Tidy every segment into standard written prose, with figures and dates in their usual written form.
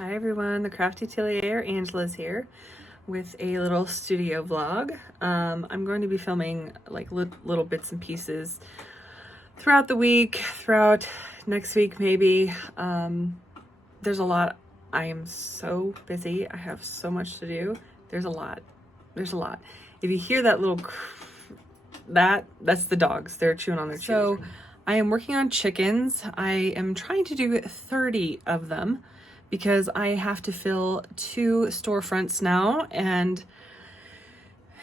Hi everyone, the Crafty Atelier, Angela's here with a little studio vlog. I'm going to be filming like little bits and pieces throughout the week, throughout next week maybe. There's a lot. I am so busy. I have so much to do. There's a lot. If you hear that little that's the dogs. They're chewing on their chews. So I am working on chickens. I am trying to do 30 of them because I have to fill 2 storefronts now and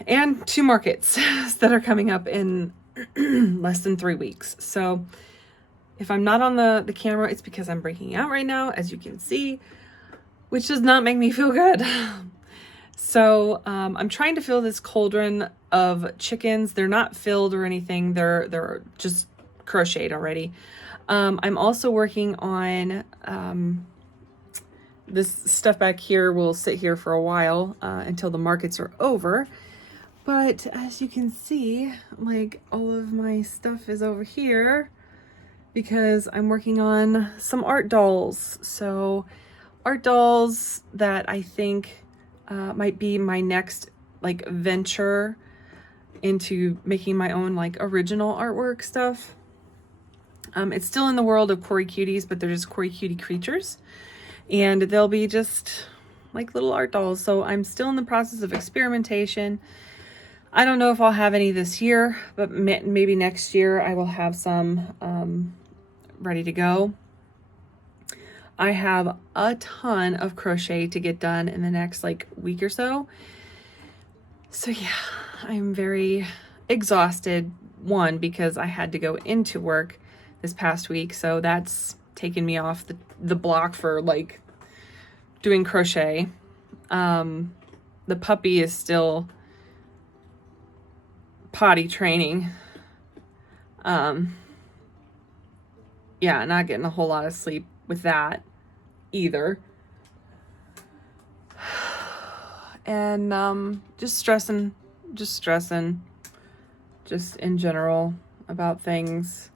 2 markets that are coming up in less than 3 weeks. So if I'm not on the camera, it's because I'm breaking out right now, as you can see, which does not make me feel good. So I'm trying to fill this cauldron of chickens. They're not filled or anything. They're just crocheted already. I'm also working on this stuff back here. Will sit here for a while until the markets are over. But as you can see, like all of my stuff is over here because I'm working on some art dolls. So art dolls that I think might be my next like venture into making my own like original artwork stuff. It's still in the world of Cory Cuties, but they're just Cory Cutie creatures, and they'll be just like little art dolls. So I'm still in the process of experimentation. I don't know if I'll have any this year, but maybe next year I will have some ready to go. I have a ton of crochet to get done in the next like week or so. So yeah, I'm very exhausted. One, because I had to go into work this past week, so that's taken me off the block for like doing crochet. The puppy is still potty training. Yeah, not getting a whole lot of sleep with that either. And just stressing just in general about things.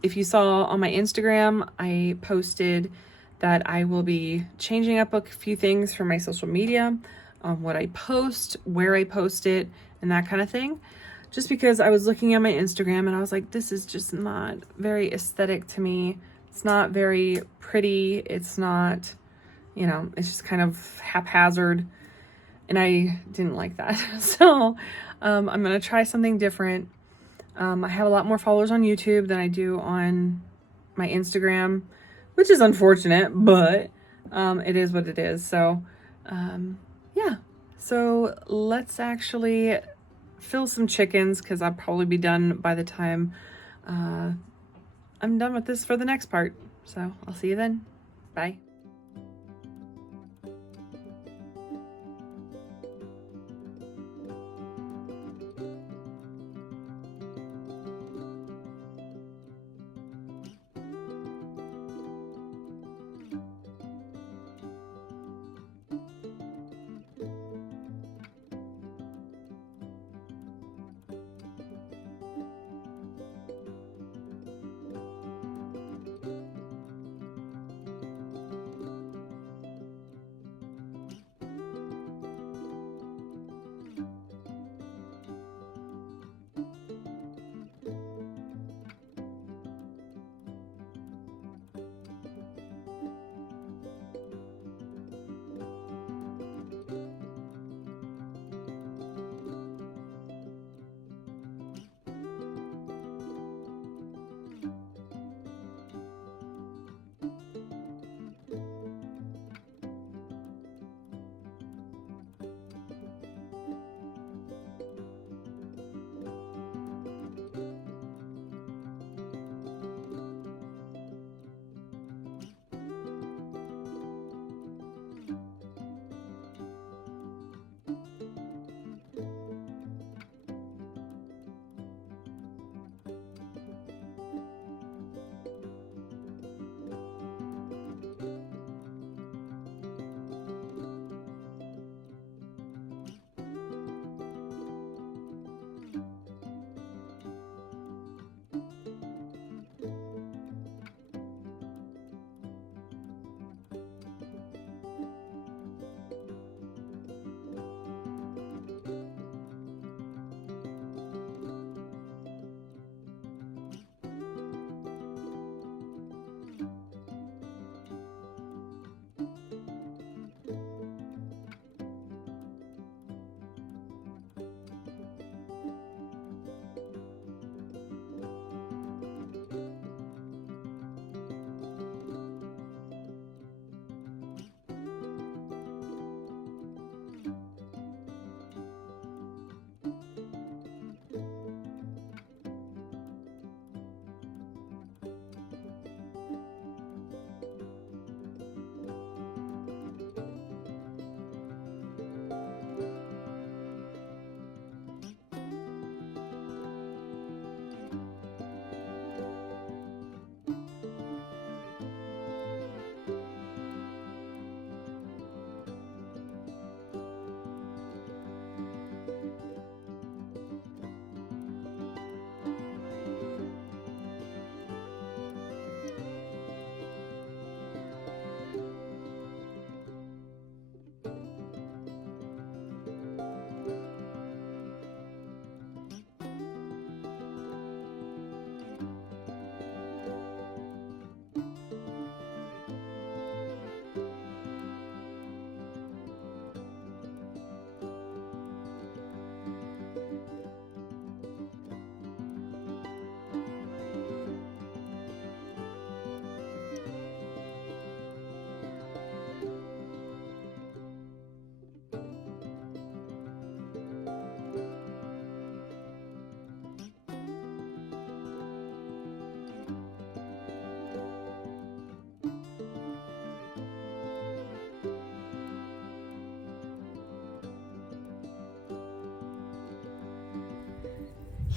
If you saw on my Instagram, I posted that I will be changing up a few things for my social media, what I post, where I post it, and that kind of thing. Just because I was looking at my Instagram and I was like, this is just not very aesthetic to me. It's not very pretty. It's not, you know, it's just kind of haphazard. And I didn't like that. So I'm going to try something different. I have a lot more followers on YouTube than I do on my Instagram, which is unfortunate, but it is what it is. So yeah, so let's actually fill some chickens because I'll probably be done by the time I'm done with this for the next part. So I'll see you then. Bye.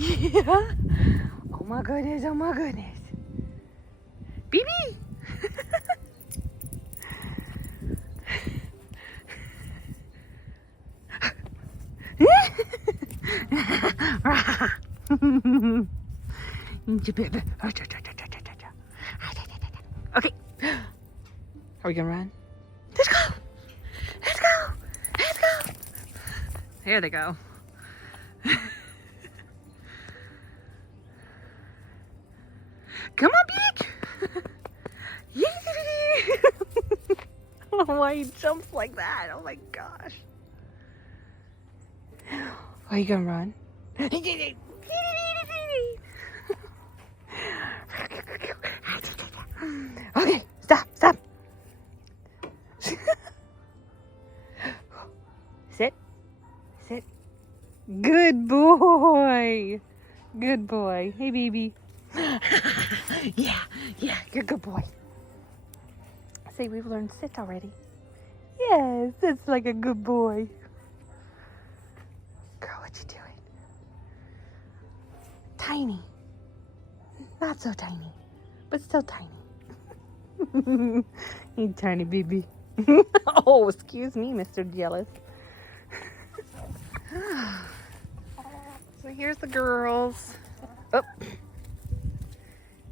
Yeah. Oh my goodness, oh my goodness. BB! Okay. Are we gonna run? Let's go! Let's go! Let's go! There they go. Come on, Beak! Yee! I don't know why he jumps like that. Oh my gosh. Are you gonna run? Okay, stop, stop. Sit, sit. Good boy. Good boy. Hey, baby. Yeah, you're a good boy. Say, we've learned sit already. Yes, it's like a good boy. Girl, what you doing? Tiny. Not so tiny, but still tiny. You tiny baby. Oh, excuse me, Mr. Jealous. So here's the girls. Oh.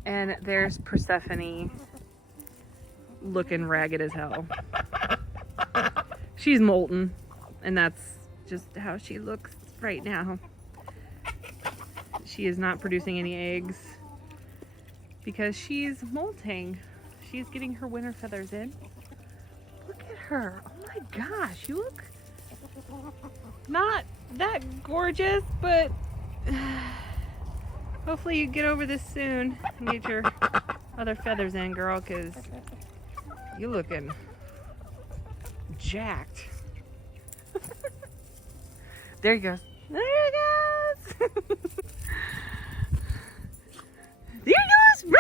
And there's Persephone looking ragged as hell. She's molten, and that's just how she looks right now. She is not producing any eggs because she's molting. She's getting her winter feathers in. Look at her. Oh my gosh, you look not that gorgeous, but hopefully you get over this soon and get your other feathers in, girl, because you're looking jacked. There he goes. There he goes. There he goes. Run.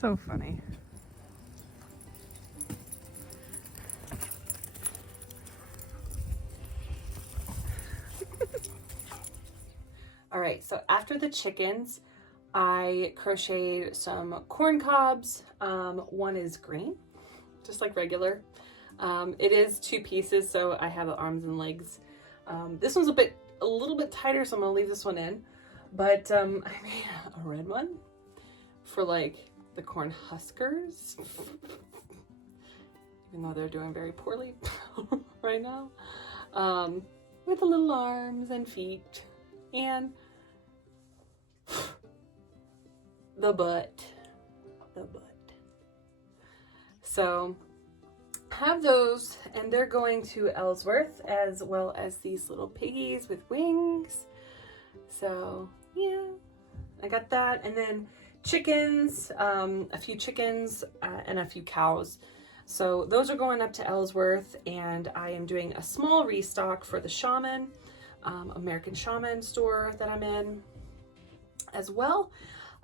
So funny. All right, so after the chickens, I crocheted some corn cobs. One is green, just like regular. It is 2 pieces, so I have the arms and legs. This one's a little bit tighter, so I'm gonna leave this one in. But I made a red one for like the corn huskers, even though they're doing very poorly right now. With the little arms and feet and the butt. So have those, and they're going to Ellsworth, as well as these little piggies with wings. So yeah, I got that. And then chickens, a few chickens and a few cows. So those are going up to Ellsworth, and I am doing a small restock for the Shaman, American Shaman store that I'm in as well.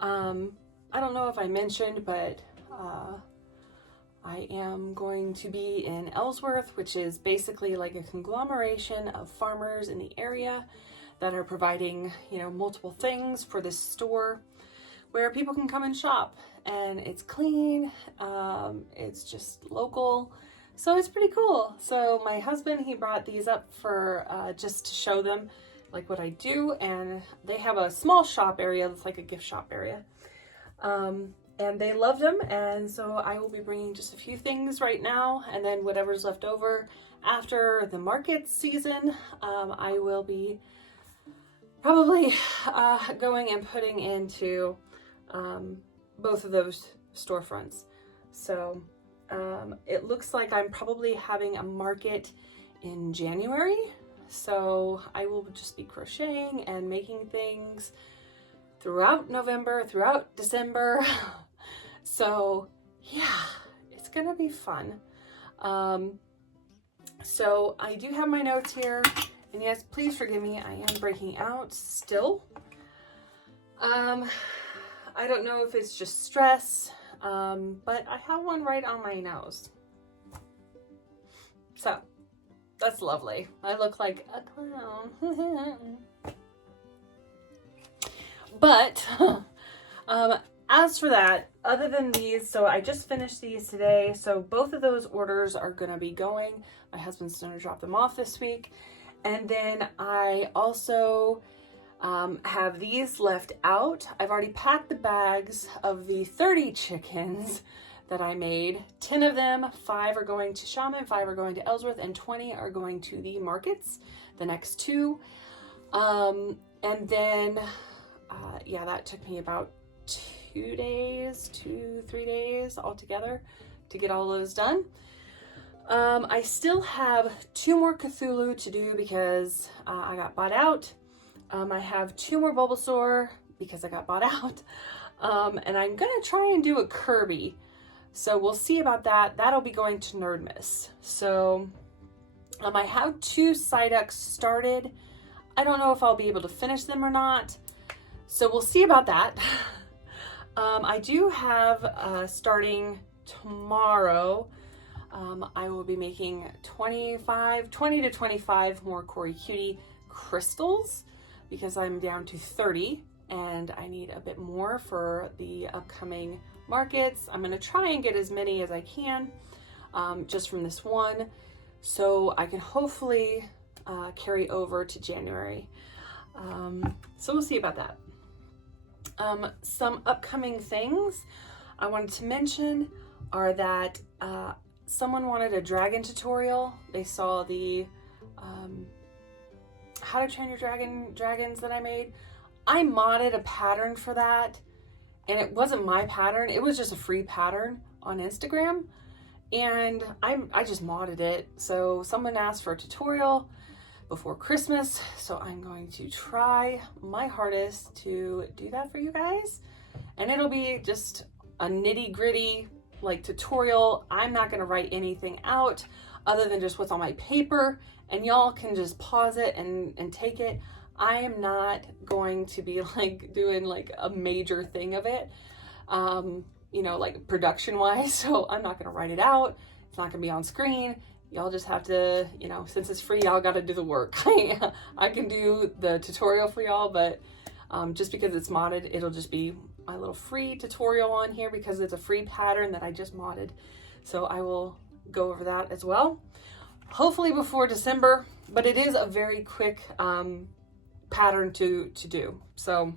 I don't know if I mentioned, but I am going to be in Ellsworth, which is basically like a conglomeration of farmers in the area that are providing, you know, multiple things for this store where people can come and shop, and it's clean, it's just local, so it's pretty cool. So my husband, he brought these up for just to show them like what I do, and they have a small shop area that's like a gift shop area, and they loved them, and so I will be bringing just a few things right now, and then whatever's left over after the market season, I will be probably going and putting into both of those storefronts. So it looks like I'm probably having a market in January, so I will just be crocheting and making things throughout November, throughout December. So yeah, it's gonna be fun. So I do have my notes here, And yes, please forgive me, I am breaking out still. I don't know if it's just stress, but I have one right on my nose. So, that's lovely. I look like a clown. But, as for that, other than these, so I just finished these today. So both of those orders are going to be going. My husband's going to drop them off this week. And then I also have these left out. I've already packed the bags of the 30 chickens that I made. 10 of them, 5 are going to Shaman, 5 are going to Ellsworth, and 20 are going to the markets, the next 2. And then, yeah, that took me about 3 days altogether to get all those done. I still have 2 more Cthulhu to do because I got bought out. I have 2 more Bulbasaur because I got bought out. And I'm gonna try and do a Kirby. So we'll see about that. That'll be going to Nerdmas. So I have 2 Psyducks started. I don't know if I'll be able to finish them or not. So we'll see about that. I do have, starting tomorrow, I will be making 20 to 25 more Corey Cutie crystals because I'm down to 30 and I need a bit more for the upcoming markets. I'm going to try and get as many as I can, just from this one, so I can hopefully carry over to January. So we'll see about that. Some upcoming things I wanted to mention are that someone wanted a dragon tutorial. They saw the how to train your dragons that I made. I modded a pattern for that, and it wasn't my pattern. It was just a free pattern on Instagram, and I just modded it. So someone asked for a tutorial before Christmas, so I'm going to try my hardest to do that for you guys, and it'll be just a nitty-gritty like tutorial. I'm not going to write anything out other than just what's on my paper, and y'all can just pause it and take it. I am not going to be like doing like a major thing of it, you know, like production wise. So I'm not going to write it out. It's not going to be on screen. Y'all just have to, you know, since it's free, y'all got to do the work. I can do the tutorial for y'all, but just because it's modded, it'll just be my little free tutorial on here because it's a free pattern that I just modded. So I will go over that as well, hopefully before December, but it is a very quick pattern to do. So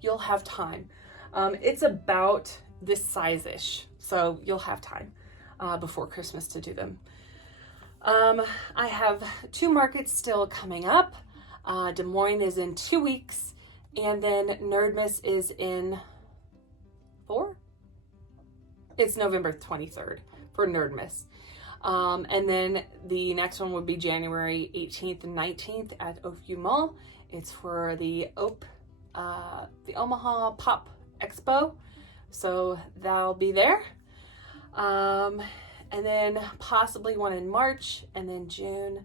you'll have time. It's about this size-ish, so you'll have time before Christmas to do them. I have 2 markets still coming up. Des Moines is in 2 weeks, and then Nerdmas is in 4? It's November 23rd for Nerdmas. And then the next one would be January 18th and 19th at Oakview Mall. It's for the Omaha Pop Expo. So that'll be there. And then possibly one in March and then June,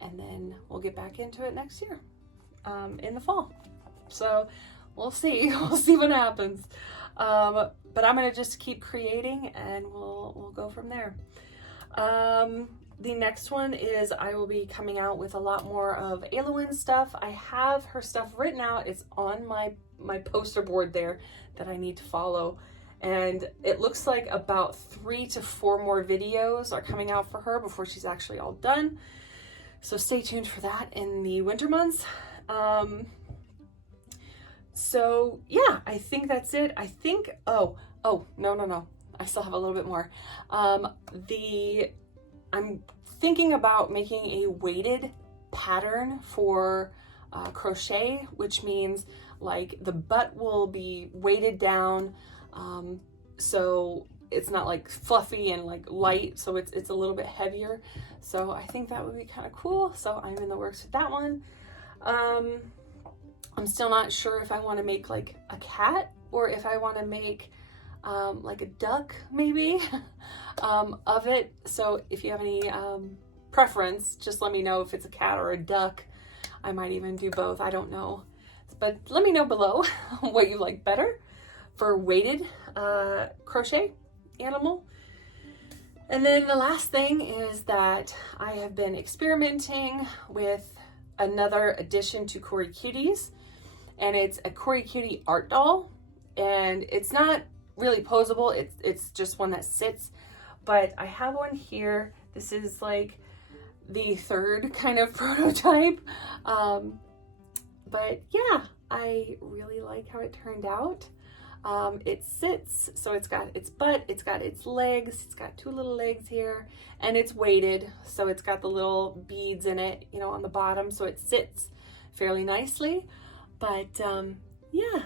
and then we'll get back into it next year, in the fall. So we'll see, we'll see what happens. But I'm gonna just keep creating and we'll go from there. The next one is I will be coming out with a lot more of Aylwin stuff. I have her stuff written out. It's on my poster board there that I need to follow. And it looks like about 3 to 4 more videos are coming out for her before she's actually all done. So stay tuned for that in the winter months. So yeah, I think that's it. I think, no. I still have a little bit more. I'm thinking about making a weighted pattern for crochet, which means like the butt will be weighted down, so it's not like fluffy and like light, so it's a little bit heavier. So I think that would be kind of cool. So I'm in the works with that one. I'm still not sure if I want to make like a cat or if I want to make like a duck maybe of it. So if you have any preference, just let me know if it's a cat or a duck. I might even do both, I don't know. But let me know below what you like better for weighted crochet animal. And then the last thing is that I have been experimenting with another addition to Cory Cuties, and it's a Cory Cutie art doll, and it's not really posable, it's just one that sits, but I have one here. This is like the third kind of prototype, but yeah, I really like how it turned out. It sits, so it's got its butt, it's got its legs, it's got two little legs here, and it's weighted, so it's got the little beads in it, you know, on the bottom, so it sits fairly nicely. But yeah,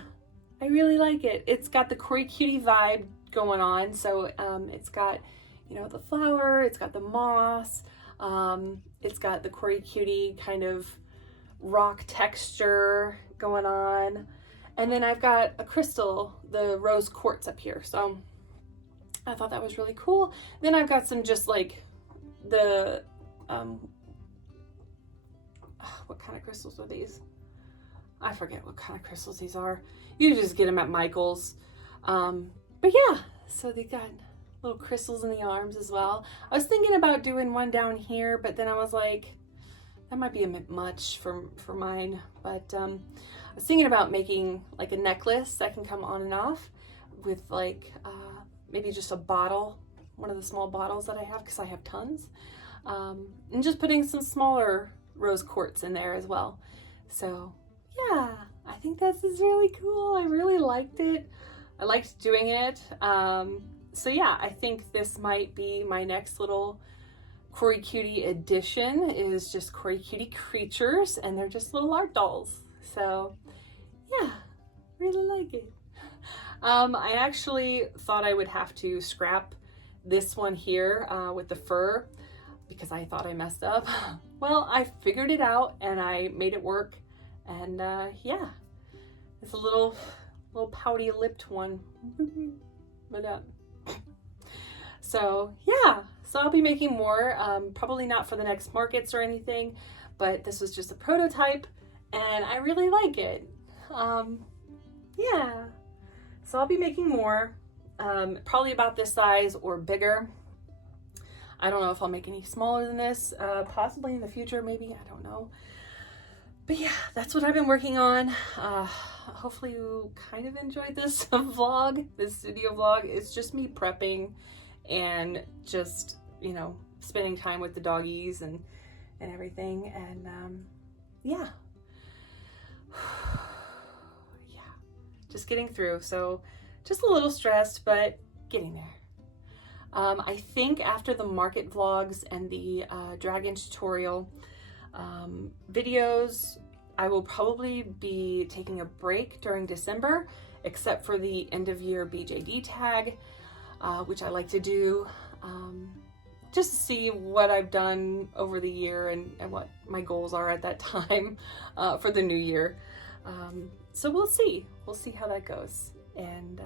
I really like it. It's got the Cory Cutie vibe going on, so it's got, you know, the flower, it's got the moss, it's got the Cory Cutie kind of rock texture going on. And then I've got a crystal, the rose quartz up here. So I thought that was really cool. Then I've got some just like the, what kind of crystals are these? I forget what kind of crystals these are. You just get them at Michael's. But yeah, so they got little crystals in the arms as well. I was thinking about doing one down here, but then I was like, that might be a bit much for mine. But I was thinking about making like a necklace that can come on and off with like maybe just a bottle, one of the small bottles that I have, because I have tons, and just putting some smaller rose quartz in there as well. So yeah, I think this is really cool. I really liked it. I liked doing it. So yeah, I think this might be my next little Cory Cutie edition, is just Cory Cutie creatures, and they're just little art dolls. So yeah, really like it. I actually thought I would have to scrap this one here with the fur because I thought I messed up. Well, I figured it out and I made it work, and yeah, it's a little pouty lipped one. But so yeah, so I'll be making more, probably not for the next markets or anything, but this was just a prototype and I really like it. Yeah, so I'll be making more, probably about this size or bigger. I don't know if I'll make any smaller than this, possibly in the future, maybe, I don't know. But yeah, that's what I've been working on. Hopefully you kind of enjoyed this vlog, this video vlog. It's just me prepping and just, you know, spending time with the doggies and everything. And yeah. Yeah, just getting through. So just a little stressed, but getting there. I think after the market vlogs and the dragon tutorial videos, I will probably be taking a break during December, except for the end of year BJD tag, which I like to do, just to see what I've done over the year and what my goals are at that time for the new year. So we'll see how that goes. And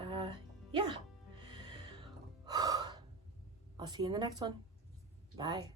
yeah, I'll see you in the next one. Bye.